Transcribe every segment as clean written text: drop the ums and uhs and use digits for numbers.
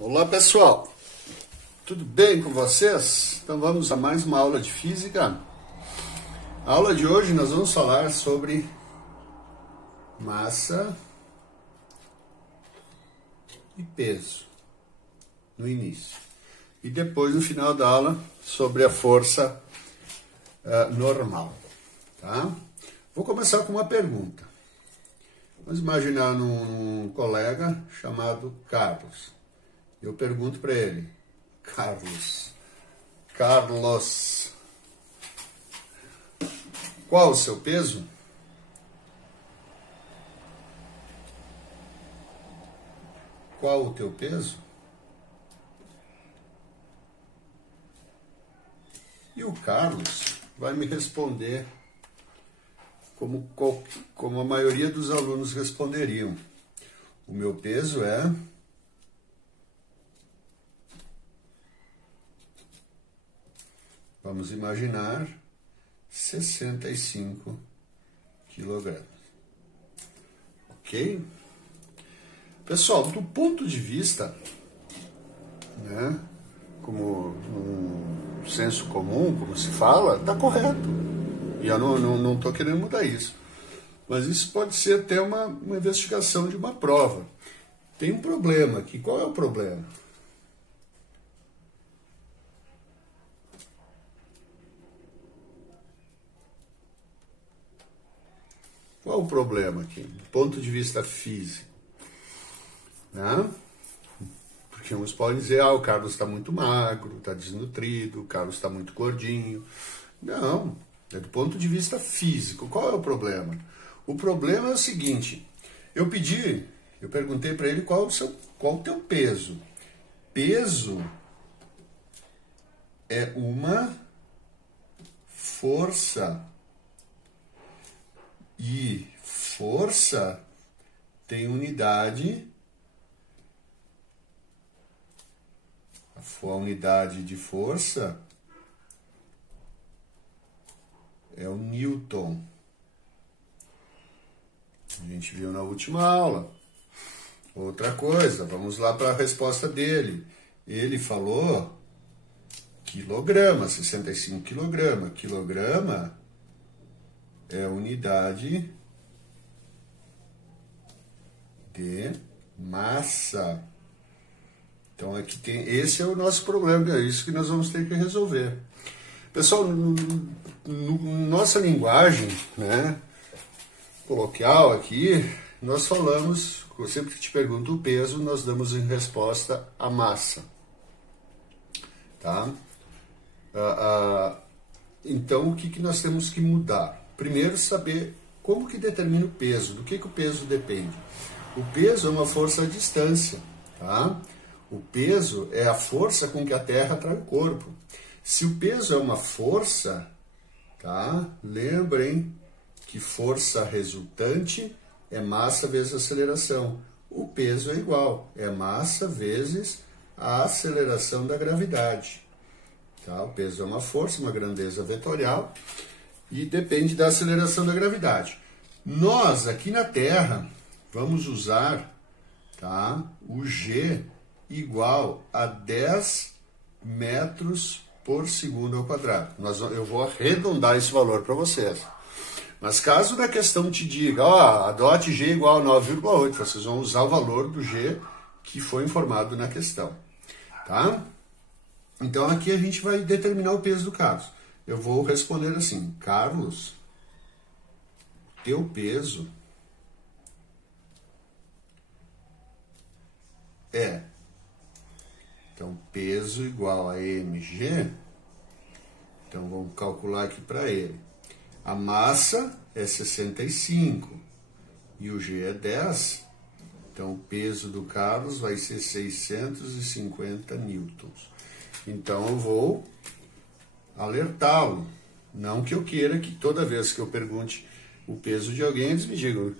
Olá pessoal, tudo bem com vocês? Então vamos a mais uma aula de física. A aula de hoje nós vamos falar sobre massa e peso no início. E depois no final da aula sobre a força normal. Tá? Vou começar com uma pergunta. Vamos imaginar um colega chamado Carlos. Eu pergunto para ele, Carlos, qual o seu peso? Qual o teu peso? E o Carlos vai me responder como a maioria dos alunos responderiam. O meu peso é... Vamos imaginar 65 quilogramas. Ok? Pessoal, do ponto de vista, né, como um senso comum, como se fala, está correto. E eu não estou querendo mudar isso. Mas isso pode ser até uma investigação de uma prova. Tem um problema aqui. Qual é o problema? Qual o problema aqui, do ponto de vista físico? Né? Porque uns podem dizer, o Carlos está muito magro, está desnutrido, o Carlos está muito gordinho. Não, é do ponto de vista físico. Qual é o problema? O problema é o seguinte, eu perguntei para ele qual o teu peso. Peso é uma força. E força tem unidade, a unidade de força é o Newton. A gente viu na última aula. Outra coisa, vamos lá para a resposta dele. Ele falou quilograma, 65 quilograma. Quilograma é unidade de massa. Então aqui tem, esse é o nosso problema, é isso que nós vamos ter que resolver. Pessoal, nossa linguagem, né, coloquial aqui, nós falamos, sempre que te pergunto o peso, nós damos em resposta a massa. Tá? Então o que nós temos que mudar? Primeiro, saber como que determina o peso, do que o peso depende. O peso é uma força à distância, tá? O peso é a força com que a Terra atrai o corpo. Se o peso é uma força, tá? Lembrem que força resultante é massa vezes aceleração. O peso é igual, é massa vezes a aceleração da gravidade. Tá? O peso é uma força, uma grandeza vetorial, e depende da aceleração da gravidade. Nós, aqui na Terra, vamos usar, tá, o G igual a 10 metros por segundo ao quadrado. Eu vou arredondar esse valor para vocês. Mas caso na questão te diga, adote G igual a 9,8, vocês vão usar o valor do G que foi informado na questão. Tá? Então aqui a gente vai determinar o peso do Carlos. Eu vou responder assim, Carlos, teu peso é, então peso igual a mg, então vamos calcular aqui para ele. A massa é 65 e o G é 10, então o peso do Carlos vai ser 650 newtons. Então eu vou alertá-lo. Não que eu queira que toda vez que eu pergunte o peso de alguém, eles me digam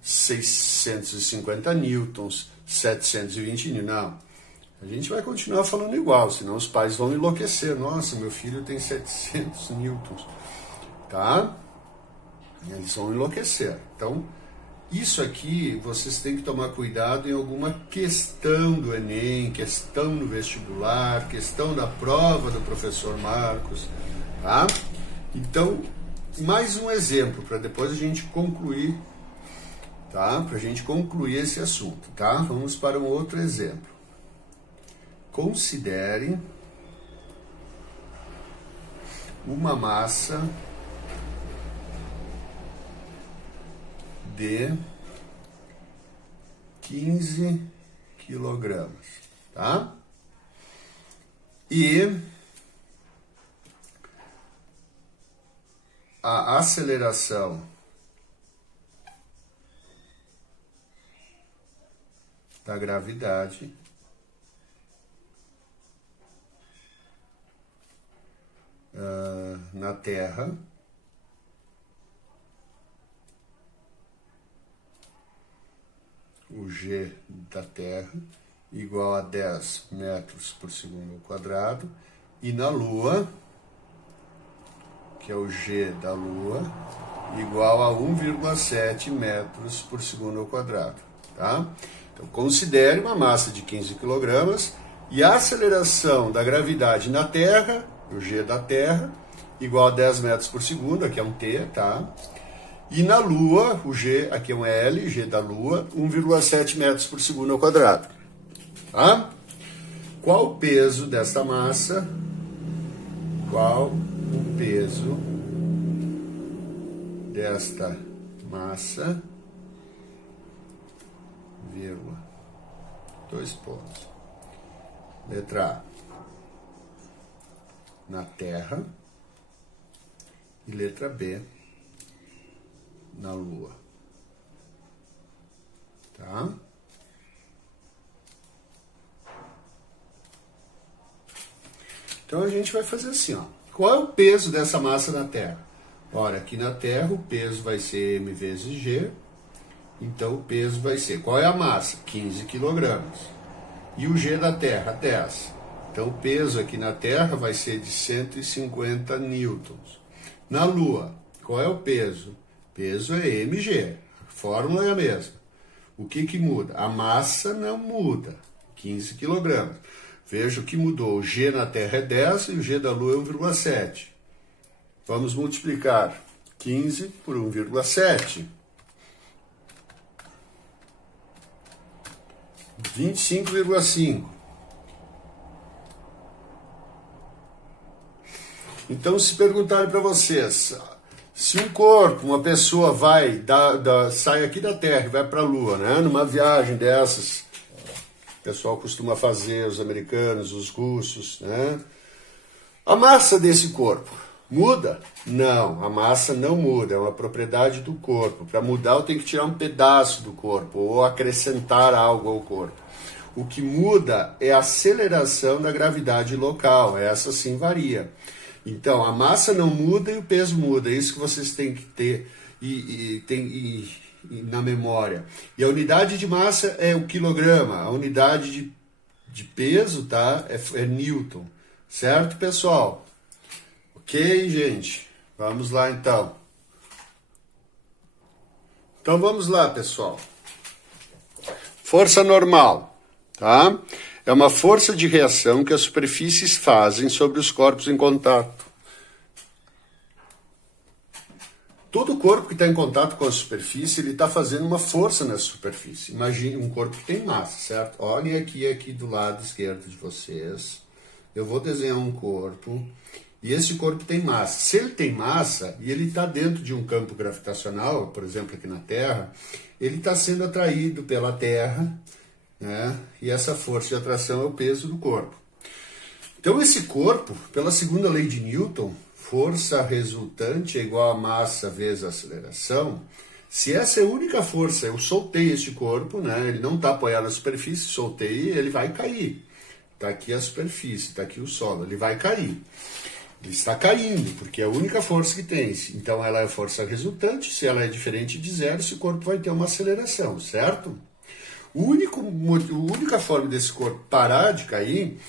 650 newtons, 720 newtons. Não. A gente vai continuar falando igual, senão os pais vão enlouquecer. Nossa, meu filho tem 700 newtons. Tá? Eles vão enlouquecer. Então, Isso aqui vocês têm que tomar cuidado em alguma questão do Enem, questão no vestibular, questão da prova do professor Marcos, tá? Então, mais um exemplo para depois a gente concluir, tá? Para a gente concluir esse assunto, tá? Vamos para um outro exemplo. Considere uma massa de 15 quilogramas, tá? E a aceleração da gravidade na Terra o G da Terra igual a 10 metros por segundo ao quadrado, e na Lua, que é o G da Lua, igual a 1,7 metros por segundo ao quadrado, tá? Então, considere uma massa de 15 kg e a aceleração da gravidade na Terra, o G da Terra, igual a 10 metros por segundo, aqui é um T, tá? E na Lua, o G, aqui é um L, G da Lua, 1,7 metros por segundo ao quadrado. Tá? Qual o peso dessa massa? Qual o peso desta massa? Vírgula. 2 pontos. Letra A. Na Terra. E letra B. Na Lua. Tá? Então a gente vai fazer assim, ó. Qual é o peso dessa massa na Terra? Ora, aqui na Terra o peso vai ser m vezes g. Então o peso vai ser, qual é a massa? 15 kg. E o g da Terra, 10. Então o peso aqui na Terra vai ser de 150 newtons. Na Lua, qual é o peso? Peso é mg, a fórmula é a mesma. O que muda? A massa não muda, 15 kg. Veja o que mudou, o G na Terra é 10 e o G da Lua é 1,7. Vamos multiplicar 15 por 1,7. 25,5. Então, se perguntarem para vocês, se um corpo, uma pessoa sai aqui da Terra e vai para a Lua, né? Numa viagem dessas, o pessoal costuma fazer, os americanos, os russos, né? A massa desse corpo muda? Não, a massa não muda, é uma propriedade do corpo. Para mudar, eu tenho que tirar um pedaço do corpo ou acrescentar algo ao corpo. O que muda é a aceleração da gravidade local, essa sim varia. Então, a massa não muda e o peso muda. É isso que vocês têm que ter na memória. E a unidade de massa é o quilograma. A unidade de peso, tá? É newton. Certo, pessoal? Ok, gente? Vamos lá, então. Então, vamos lá, pessoal. Força normal, tá? É uma força de reação que as superfícies fazem sobre os corpos em contato. Todo corpo que está em contato com a superfície, ele está fazendo uma força nessa superfície. Imagine um corpo que tem massa, certo? Olhem aqui do lado esquerdo de vocês. Eu vou desenhar um corpo e esse corpo tem massa. Se ele tem massa e ele está dentro de um campo gravitacional, por exemplo, aqui na Terra, ele está sendo atraído pela Terra, né? E essa força de atração é o peso do corpo. Então esse corpo, pela segunda lei de Newton, força resultante é igual a massa vezes a aceleração. Se essa é a única força, eu soltei este corpo, né? Ele não está apoiado na superfície, soltei, ele vai cair. Está aqui a superfície, está aqui o solo, ele vai cair. Ele está caindo, porque é a única força que tem. Então ela é força resultante, se ela é diferente de zero, esse corpo vai ter uma aceleração, certo? A única forma desse corpo parar de cair,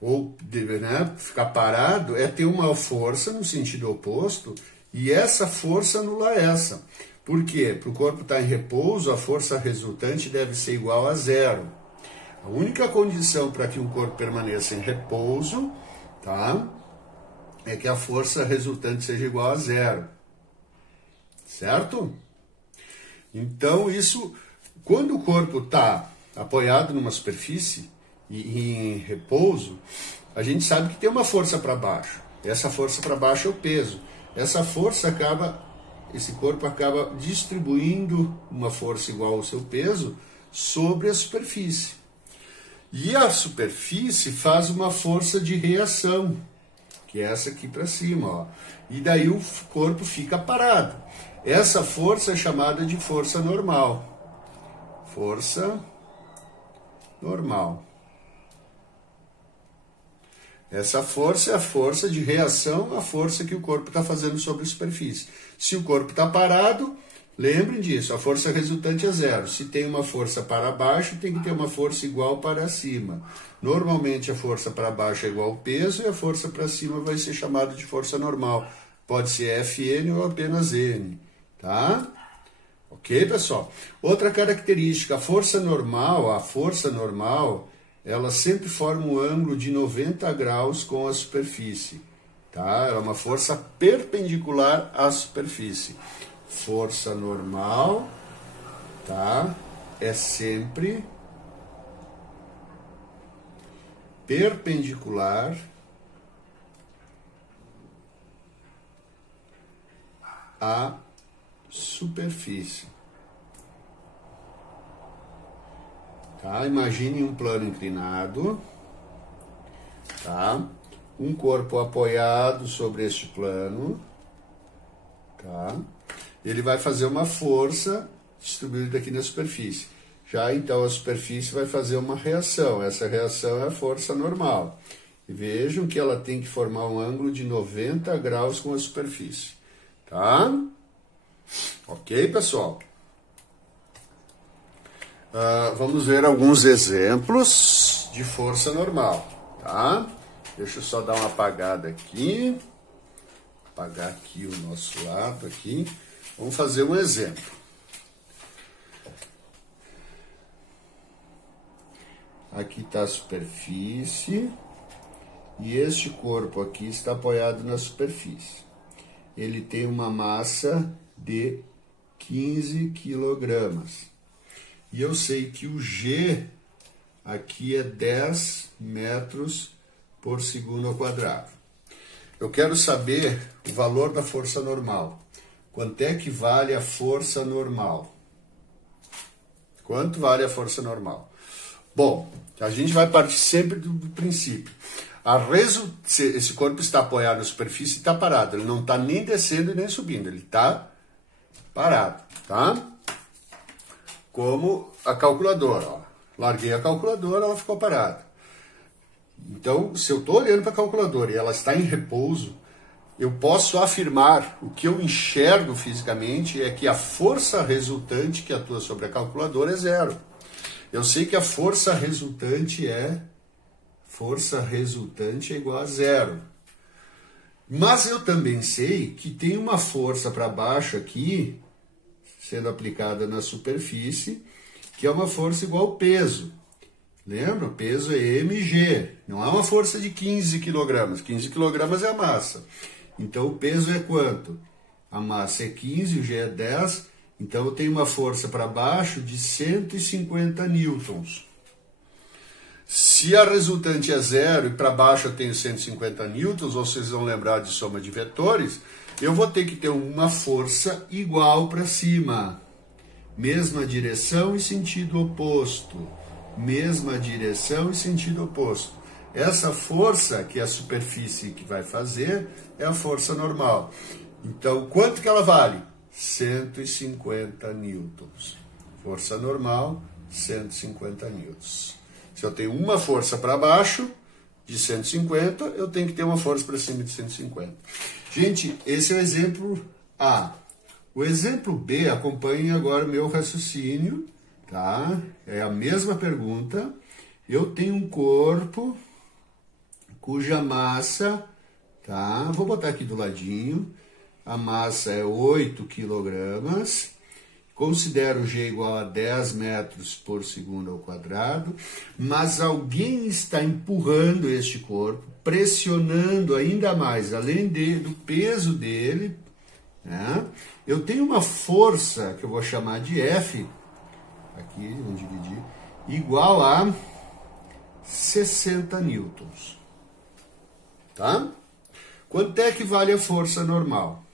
ou né, ficar parado, é ter uma força no sentido oposto, e essa força anula essa. Por quê? Para o corpo estar em repouso, a força resultante deve ser igual a zero. A única condição para que um corpo permaneça em repouso, tá? É que a força resultante seja igual a zero. Certo? Então, isso, quando o corpo está apoiado numa superfície e em repouso, a gente sabe que tem uma força para baixo. Essa força para baixo é o peso. Esse corpo acaba distribuindo uma força igual ao seu peso sobre a superfície. E a superfície faz uma força de reação, que é essa aqui para cima, ó. E daí o corpo fica parado. Essa força é chamada de força normal. Força normal. Essa força é a força de reação à força que o corpo está fazendo sobre a superfície. Se o corpo está parado, lembrem disso, a força resultante é zero. Se tem uma força para baixo, tem que ter uma força igual para cima. Normalmente a força para baixo é igual ao peso e a força para cima vai ser chamada de força normal. Pode ser Fn ou apenas N, tá? Ok, pessoal? Outra característica, a força normal, ela sempre forma um ângulo de 90 graus com a superfície, tá? Ela é uma força perpendicular à superfície. Força normal, tá? É sempre perpendicular à superfície. Tá? Imagine um plano inclinado, tá? Um corpo apoiado sobre este plano, tá? Ele vai fazer uma força distribuída aqui na superfície. Já então a superfície vai fazer uma reação. Essa reação é a força normal. E vejam que ela tem que formar um ângulo de 90 graus com a superfície, tá? Ok, pessoal? Vamos ver alguns exemplos de força normal, tá? Deixa eu só dar uma apagada aqui. Apagar aqui o nosso lado aqui. Vamos fazer um exemplo. Aqui está a superfície e este corpo aqui está apoiado na superfície. Ele tem uma massa de 15 quilogramas. E eu sei que o G aqui é 10 metros por segundo ao quadrado. Eu quero saber o valor da força normal. Quanto é que vale a força normal? Quanto vale a força normal? Bom, a gente vai partir sempre do princípio. Esse corpo está apoiado na superfície e está parado. Ele não está nem descendo e nem subindo. Ele está parado, tá? Como a calculadora, ó. Larguei a calculadora, ela ficou parada. Então, se eu estou olhando para a calculadora e ela está em repouso, eu posso afirmar, o que eu enxergo fisicamente é que a força resultante que atua sobre a calculadora é zero. Eu sei que a força resultante é igual a zero. Mas eu também sei que tem uma força para baixo aqui, sendo aplicada na superfície, que é uma força igual ao peso. Lembra? O peso é mg, não é uma força de 15 kg. 15 kg é a massa. Então o peso é quanto? A massa é 15, o g é 10, então eu tenho uma força para baixo de 150 newtons. Se a resultante é zero e para baixo eu tenho 150 newtons, ou vocês vão lembrar de soma de vetores, eu vou ter que ter uma força igual para cima. Mesma direção e sentido oposto. Mesma direção e sentido oposto. Essa força, que é a superfície que vai fazer, é a força normal. Então, quanto que ela vale? 150 newtons. Força normal, 150 newtons. Se eu tenho uma força para baixo de 150, eu tenho que ter uma força para cima de 150. Gente, esse é o exemplo A. O exemplo B, acompanhe agora o meu raciocínio, tá? É a mesma pergunta. Eu tenho um corpo cuja massa, tá? Vou botar aqui do ladinho. A massa é 8 quilogramas considero G igual a 10 metros por segundo ao quadrado, mas alguém está empurrando este corpo, pressionando ainda mais, além do peso dele, né? Eu tenho uma força que eu vou chamar de F, aqui, vamos dividir, igual a 60 newtons. Tá? Quanto é que vale a força normal?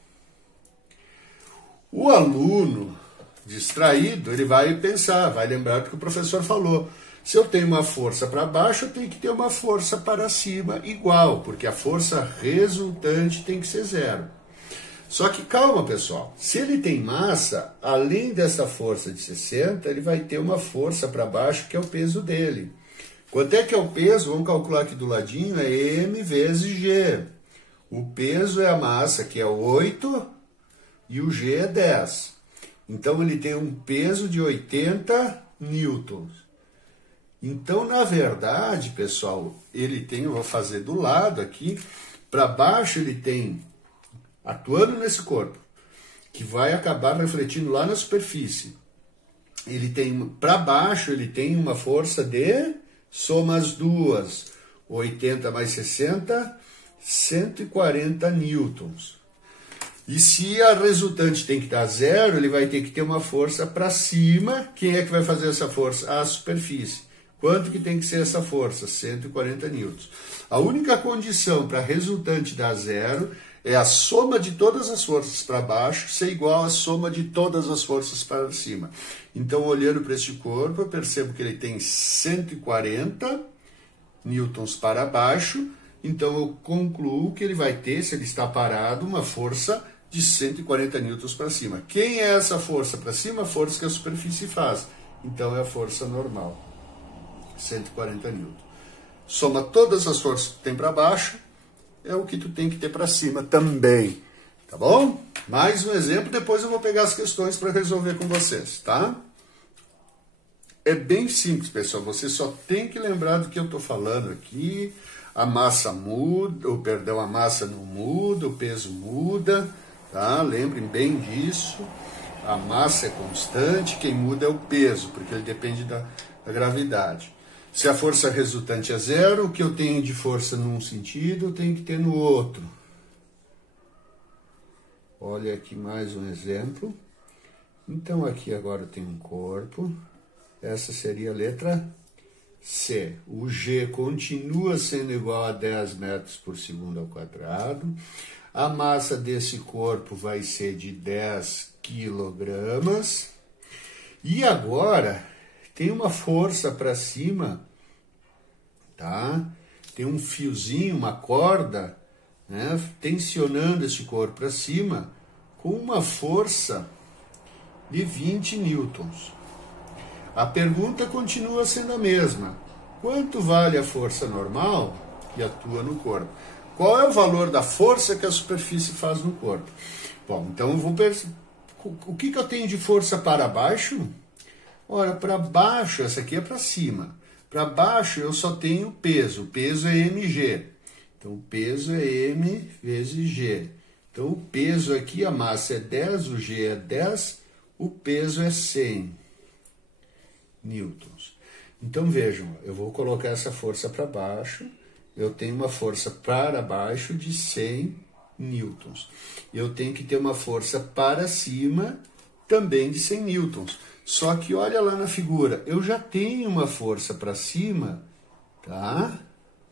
O aluno distraído, ele vai pensar, vai lembrar do que o professor falou. Se eu tenho uma força para baixo, eu tenho que ter uma força para cima igual, porque a força resultante tem que ser zero. Só que calma, pessoal, se ele tem massa, além dessa força de 60, ele vai ter uma força para baixo, que é o peso dele. Quanto é que é o peso? Vamos calcular aqui do ladinho, é M vezes G. O peso é a massa, que é 8, e o G é 10. Então, ele tem um peso de 80 newtons. Então, na verdade, pessoal, ele tem, eu vou fazer do lado aqui, para baixo ele tem, atuando nesse corpo, que vai acabar refletindo lá na superfície. Ele tem, para baixo, ele tem uma força de, soma as duas, 80 mais 60, 140 newtons. E se a resultante tem que dar zero, ele vai ter que ter uma força para cima. Quem é que vai fazer essa força? A superfície. Quanto que tem que ser essa força? 140 newtons. A única condição para a resultante dar zero é a soma de todas as forças para baixo ser igual à soma de todas as forças para cima. Então, olhando para este corpo, eu percebo que ele tem 140 newtons para baixo. Então, eu concluo que ele vai ter, se ele está parado, uma força de 140 newtons para cima. Quem é essa força para cima? A força que a superfície faz. Então, é a força normal, 140 newtons. Soma todas as forças que tem para baixo, é o que tu tem que ter para cima também. Tá bom? Mais um exemplo, depois eu vou pegar as questões para resolver com vocês, tá? É bem simples, pessoal. Você só tem que lembrar do que eu estou falando aqui. A massa muda, ou perdão, a massa não muda, o peso muda, tá? Lembrem bem disso. A massa é constante, quem muda é o peso, porque ele depende da gravidade. Se a força resultante é zero, o que eu tenho de força num sentido, eu tenho que ter no outro. Olha aqui mais um exemplo. Então aqui agora eu tenho um corpo. Essa seria a letra C. O G continua sendo igual a 10 metros por segundo ao quadrado. A massa desse corpo vai ser de 10 quilogramas. E agora tem uma força para cima, tá? Tem um fiozinho, uma corda, né, tensionando esse corpo para cima com uma força de 20 newtons. A pergunta continua sendo a mesma. Quanto vale a força normal que atua no corpo? Qual é o valor da força que a superfície faz no corpo? Bom, então eu vou o que eu tenho de força para baixo? Ora, para baixo, essa aqui é para cima. Para baixo eu só tenho peso. O peso é mg. Então o peso é m vezes g. Então o peso aqui, a massa é 10, o g é 10, o peso é 100 newtons. Então vejam, eu vou colocar essa força para baixo, eu tenho uma força para baixo de 100 newtons. Eu tenho que ter uma força para cima também de 100 newtons. Só que olha lá na figura, eu já tenho uma força para cima, tá?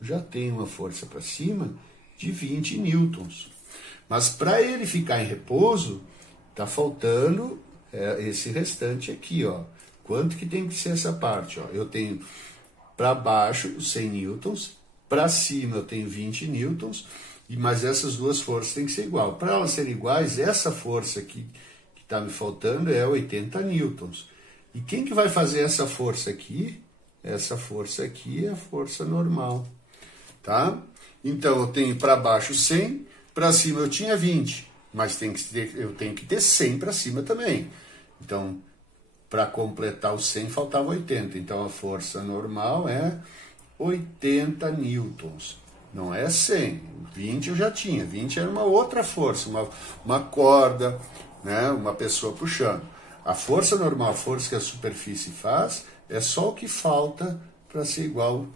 Já tenho uma força para cima de 20 newtons. Mas para ele ficar em repouso, tá faltando esse restante aqui, ó. Quanto que tem que ser essa parte? Ó? Eu tenho para baixo 100 newtons, para cima eu tenho 20 newtons, mas essas duas forças têm que ser iguais. Para elas serem iguais, essa força aqui que está me faltando é 80 newtons. E quem que vai fazer essa força aqui? Essa força aqui é a força normal. Tá? Então eu tenho para baixo 100, para cima eu tinha 20, mas eu tenho que ter 100 para cima também. Então, para completar os 100, faltava 80. Então, a força normal é 80 newtons. Não é 100. 20 eu já tinha. 20 era uma outra força, uma corda, né? Uma pessoa puxando. A força normal, a força que a superfície faz, é só o que falta para ser igual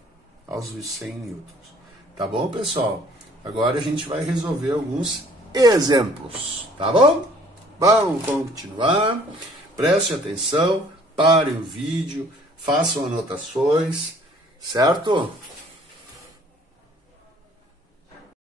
aos 100 newtons. Tá bom, pessoal? Agora a gente vai resolver alguns exemplos, tá bom? Vamos continuar. Preste atenção, parem o vídeo, façam anotações, certo?